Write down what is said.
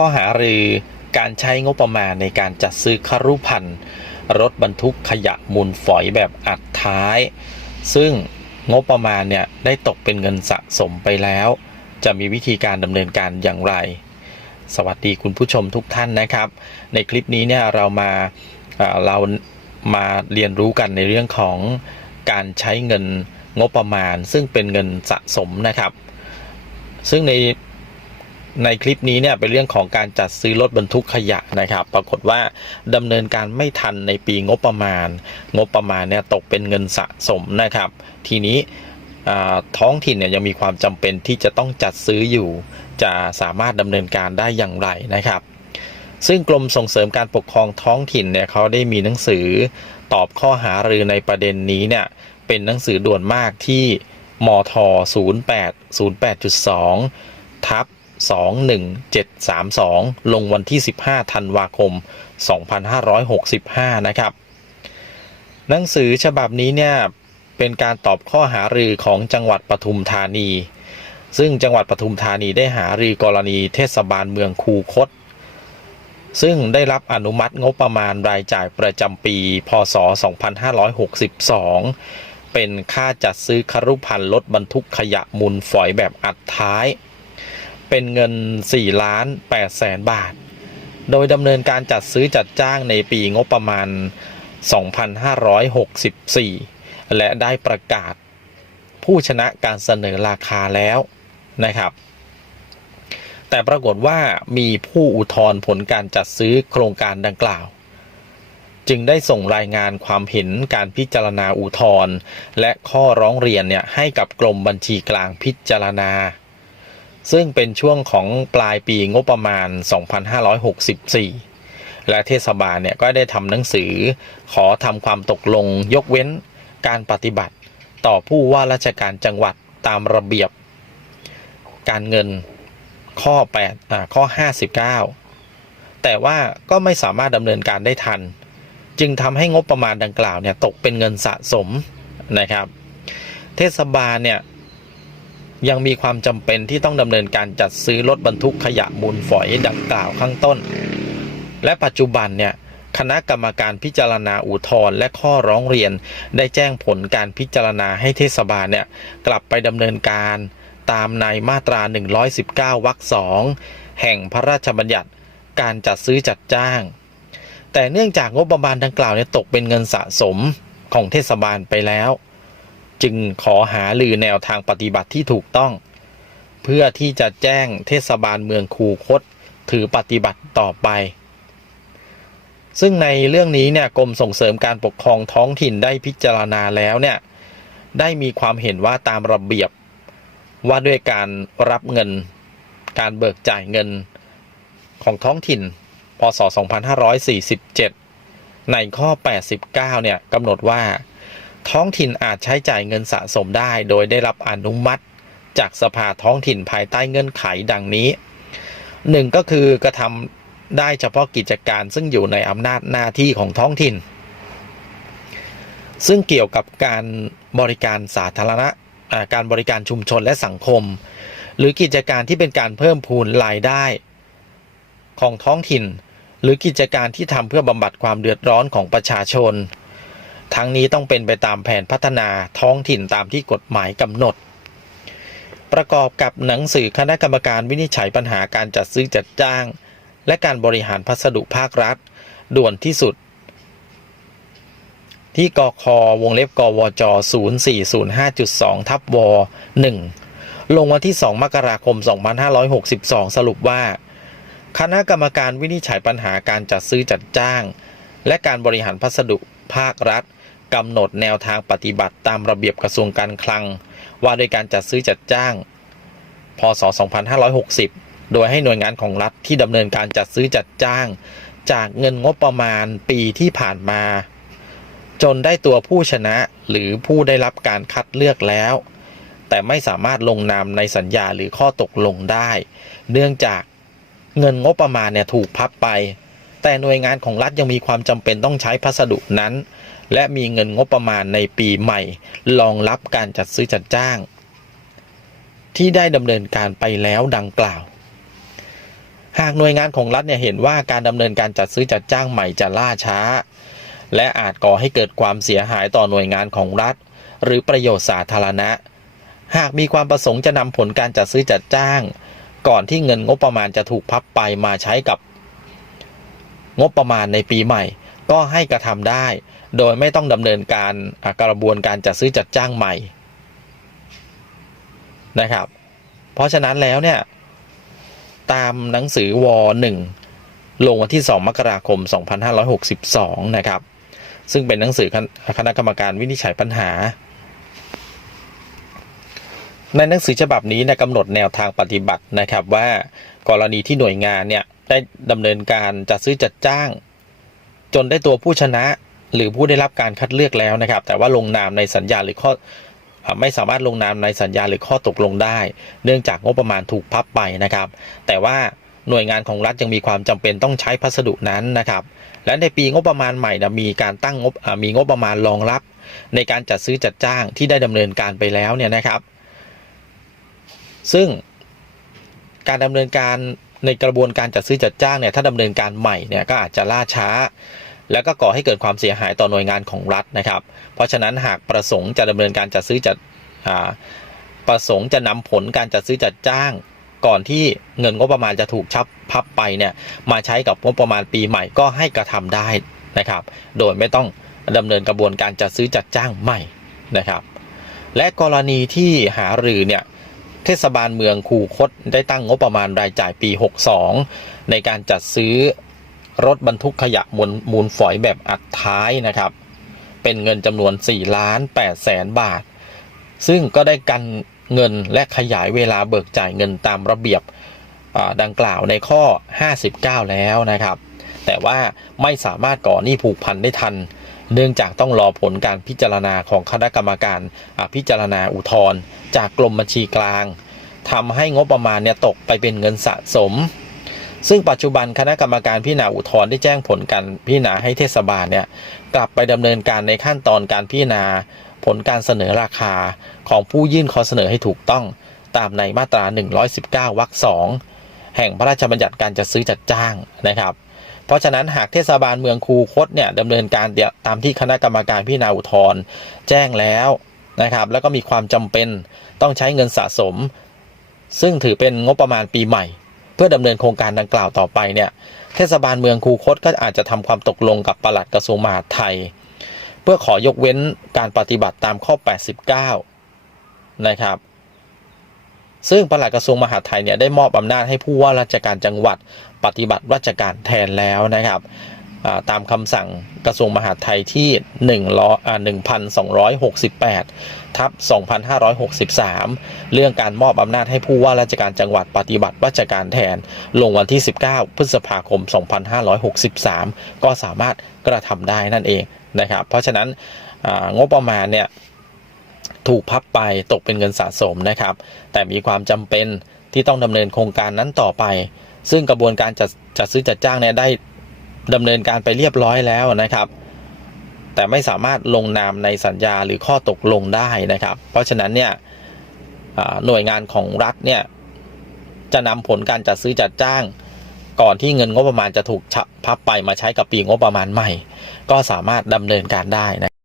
ข้อหารือการใช้งบประมาณในการจัดซื้อครุพันธ์รถบรรทุกขยะมูลฝอยแบบอัดท้าย ซึ่งงบประมาณเนี่ยได้ตกเป็นเงินสะสมไปแล้ว จะมีวิธีการดำเนินการอย่างไร สวัสดีคุณผู้ชมทุกท่านนะครับ ในคลิปนี้เนี่ยเรามาเอ่อเรามาเรียนรู้กันในเรื่องของการใช้เงินงบประมาณ ซึ่งเป็นเงินสะสมนะครับ ซึ่งใน ในคลิปนี้เนี่ยเป็นเรื่องของการจัดซื้อรถบรรทุกขยะนะครับ ปรากฏว่าดำเนินการไม่ทันในปีงบประมาณ งบประมาณเนี่ยตกเป็นเงินสะสมนะครับ ทีนี้ท้องถิ่นเนี่ยยังมีความจำเป็นที่จะต้องจัดซื้ออยู่ จะสามารถดำเนินการได้อย่างไรนะครับ ซึ่งกรมส่งเสริมการปกครองท้องถิ่นเนี่ยเขาได้มีหนังสือตอบข้อหารือในประเด็นนี้เนี่ยเป็นหนังสือด่วนมากที่มท 08 08.2 ทับ 21732 ลงวันที่ 15 ธันวาคม 2565 นะครับ หนังสือฉบับนี้เนี่ย เป็นการตอบข้อหารือของจังหวัดปทุมธานี ซึ่งจังหวัดปทุมธานีได้หารือกรณีเทศบาลเมืองคูคต ซึ่งได้รับอนุมัติงบประมาณรายจ่ายประจำปี พศ 2562เป็นค่าจัดซื้อครุพันธ์รถบรรทุกขยะมูลฝอยแบบอัดท้าย เป็นเงิน4ล้าน8แสนบาท โดยดำเนินการจัดซื้อจัดจ้างในปีงบประมาณ 2564 และได้ประกาศผู้ชนะการเสนอราคาแล้วนะครับ แต่ปรากฏว่ามีผู้อุทธรณ์ผลการจัดซื้อโครงการดังกล่าว จึงได้ส่งรายงานความเห็นการพิจารณาอุทธรณ์และข้อร้องเรียนเนี่ยให้กับกรมบัญชีกลางพิจารณา ซึ่งเป็นช่วงของปลายปีงบประมาณ 2564 และเทศบาลเนี่ยก็ได้ทำหนังสือขอทำความตกลงยกเว้นการปฏิบัติต่อผู้ว่าราชการจังหวัดตามระเบียบ การเงินข้อ8อ่าข้อ 59 แต่ว่าก็ไม่สามารถดำเนินการได้ทัน จึงทำให้งบประมาณดังกล่าวเนี่ยตกเป็นเงินสะสมนะครับ เทศบาลเนี่ย ยังมีความจำเป็นที่ต้องดำเนินการจัดซื้อรถบรรทุกขยะมูลฝอยดังกล่าวข้างต้น และปัจจุบันเนี่ยคณะกรรมการพิจารณาอุทธรณ์และข้อร้องเรียน ได้แจ้งผลการพิจารณาให้เทศบาลเนี่ยกลับไปดำเนินการตามในมาตรา 119 วรรคสองแห่งพระราชบัญญัติการจัดซื้อจัดจ้าง แต่เนื่องจากงบประมาณดังกล่าวเนี่ยตกเป็นเงินสะสมของเทศบาลไปแล้ว จึงขอหาลือแนวทางปฏิบัติที่ถูกต้อง เพื่อที่จะแจ้งเทศบาลเมืองคูคต ถือปฏิบัติต่อไป ซึ่งในเรื่องนี้เนี่ยกรมส่งเสริมการปกครองท้องถิ่นได้พิจารณาแล้วเนี่ยได้มีความเห็นว่าตามระเบียบว่าด้วยการรับเงินการเบิกจ่ายเงินของท้องถิ่น พศ 2547 ในข้อ 89 เนี่ยกำหนดว่า ท้องถิ่นอาจใช้จ่ายเงินสะสมได้ โดยได้รับอนุมัติ จากสภาท้องถิ่นภายใต้เงื่อนไขดังนี้หนึ่งก็คือกระทำได้เฉพาะกิจการซึ่งอยู่ในอำนาจหน้าที่ของท้องถิ่น ซึ่งเกี่ยวกับการบริการสาธารณะการบริการชุมชนและสังคม หรือกิจการที่เป็นการเพิ่มพูนรายได้ของท้องถิ่น หรือกิจการที่ทำเพื่อบำบัดความเดือดร้อนของประชาชน ทั้งนี้ต้องเป็นไปตามแผนพัฒนาท้องถิ่นตามที่กฎหมายกำหนด ประกอบกับหนังสือคณะกรรมการวินิจฉัยปัญหาการจัดซื้อจัดจ้าง และการบริหารพัสดุภาครัฐ ด่วนที่สุด ที่กควงเล็บกวจ 0405.2 ทับว 1 ลงวันที่ 2 มกราคม 2562 สรุปว่า คณะกรรมการวินิจฉัยปัญหาการจัดซื้อจัดจ้าง และการบริหารพัสดุภาครัฐ กำหนดแนวทางปฏิบัติตามระเบียบกระทรวงการคลัง ว่าโดยการจัดซื้อจัดจ้าง พศ 2560 โดยให้หน่วยงานของรัฐที่ดำเนินการจัดซื้อจัดจ้าง จากเงินงบประมาณปีที่ผ่านมา จนได้ตัวผู้ชนะหรือผู้ได้รับการคัดเลือกแล้ว แต่ไม่สามารถลงนามในสัญญาหรือข้อตกลงได้ เนื่องจากเงินงบประมาณเนี่ยถูกพับไป แต่หน่วยงานของรัฐยังมีความจำเป็นต้องใช้พัสดุนั้น และมีเงินงบประมาณในปีใหม่ รองรับการจัดซื้อจัดจ้าง ที่ได้ดำเนินการไปแล้วดังกล่าว หากหน่วยงานของรัฐเนี่ยเห็นว่าการดำเนินการจัดซื้อจัดจ้างใหม่จะล่าช้า และอาจก่อให้เกิดความเสียหายต่อหน่วยงานของรัฐ หรือประโยชน์สาธารณะ หากมีความประสงค์จะนำผลการจัดซื้อจัดจ้าง ก่อนที่เงินงบประมาณจะถูกพับไปมาใช้กับ งบประมาณในปีใหม่ ก็ให้กระทำได้ โดยไม่ต้องดำเนินการกระบวนการจัดซื้อจัดจ้างใหม่นะครับ เพราะฉะนั้นแล้วเนี่ยตามหนังสือว1ลงวันที่ 2 มกราคม 2562 นะครับ ซึ่งเป็นหนังสือคณะกรรมการวินิจฉัยปัญหา ในหนังสือฉบับนี้นะกำหนดแนวทางปฏิบัตินะครับว่ากรณีที่หน่วยงานเนี่ยได้ดำเนินการจัดซื้อจัดจ้าง จนได้ตัวผู้ชนะ หรือผู้ได้รับการคัดเลือกแล้วนะครับ แต่ว่าลงนามในสัญญาหรือข้อไม่สามารถลงนามในสัญญาหรือข้อตกลงได้ เนื่องจากงบประมาณถูกพับไปนะครับ แต่ว่าหน่วยงานของรัฐยังมีความจำเป็นต้องใช้พัสดุนั้นนะครับ และในปีงบประมาณใหม่นะมีการตั้งงบมีงบประมาณรองรับ ในการจัดซื้อจัดจ้างที่ได้ดำเนินการไปแล้วเนี่ยนะครับ ซึ่งการดำเนินการในกระบวนการจัดซื้อจัดจ้างเนี่ยถ้าดำเนินการใหม่เนี่ยก็อาจจะล่าช้า แล้วก็ก่อให้เกิดความเสียหายต่อหน่วยงานของรัฐนะครับ เพราะฉะนั้นหากประสงค์จะดำเนินการจัดซื้อจัดประสงค์จะนำผลการจัดซื้อจัดจ้างก่อนที่เงินงบประมาณจะถูกชับพับไปเนี่ยมาใช้กับงบประมาณปีใหม่ก็ให้กระทำได้นะครับ โดยไม่ต้องดำเนินกระบวนการจัดซื้อจัดจ้างใหม่นะครับ และกรณีที่หารือเนี่ยเทศบาลเมืองคูคตได้ตั้งงบประมาณรายจ่ายปี 62 ในการจัดซื้อ รถบรรทุกขยะมูลมูลฝอยแบบอัดท้ายนะครับ เป็นเงินจำนวน4ล้าน8แสนบาท ซึ่งก็ได้กันเงินและขยายเวลาเบิกจ่ายเงินตามระเบียบดังกล่าวในข้อ 59 แล้วนะครับ แต่ว่าไม่สามารถก่อหนี้ผูกพันได้ทัน เนื่องจากต้องรอผลการพิจารณาของคณะกรรมการพิจารณาอุทธรณ์จากกรมบัญชีกลางทำให้งบประมาณเนี่ยตกไปเป็นเงินสะสม ซึ่งปัจจุบันคณะกรรมการพิจารณาอุทธรณ์ได้แจ้งผลการพิจารณาให้เทศบาลเนี่ยกลับไปดำเนินการในขั้นตอนการพิจารณาผลการเสนอราคาของผู้ยื่นข้อเสนอให้ถูกต้องตามในมาตรา 119 วรรคสองแห่งพระราชบัญญัติการจัดซื้อจัดจ้างนะครับ เพราะฉะนั้นหากเทศบาลเมืองคูคตเนี่ยดำเนินการตามที่คณะกรรมการพิจารณาอุทธรณ์แจ้งแล้วนะครับ แล้วก็มีความจำเป็นต้องใช้เงินสะสม ซึ่งถือเป็นงบประมาณปีใหม่ เพื่อดำเนินโครงการดังกล่าวต่อไปเนี่ยเทศบาลเมืองคูคตก็อาจจะทำความตกลงกับปลัดกระทรวงมหาดไทย เพื่อขอยกเว้นการปฏิบัติตามข้อ 89 นะครับ ซึ่งปลัดกระทรวงมหาดไทยเนี่ยได้มอบอำนาจให้ผู้ว่าราชการจังหวัด ปฏิบัติราชการแทนแล้วนะครับ ตามคำสั่งกระทรวงมหาดไทยที่1 1268ทับ2563 เรื่องการมอบอำนาจให้ผู้ว่าราชการจังหวัดปฏิบัติราชการแทน ลงวันที่ 19 พฤษภาคม 2563 ก็สามารถกระทำได้นั่นเองนะครับ เพราะฉะนั้นงบประมาณเนี่ยถูกพับไปตกเป็นเงินสะสมนะครับ แต่มีความจำเป็นที่ต้องดำเนินโครงการนั้นต่อไป ซึ่งกระบวนการจัดจัดซื้อจัดจ้างเนี่ยได้ ดำเนินการไปเรียบร้อยแล้วนะครับ แต่ไม่สามารถลงนามในสัญญาหรือข้อตกลงได้นะครับ เพราะฉะนั้นเนี่ยหน่วยงานของรัฐเนี่ยจะนำผลการจัดซื้อจัดจ้าง ก่อนที่เงินงบประมาณจะถูกพับไปมาใช้กับปีงบประมาณใหม่ ก็สามารถดำเนินการได้นะ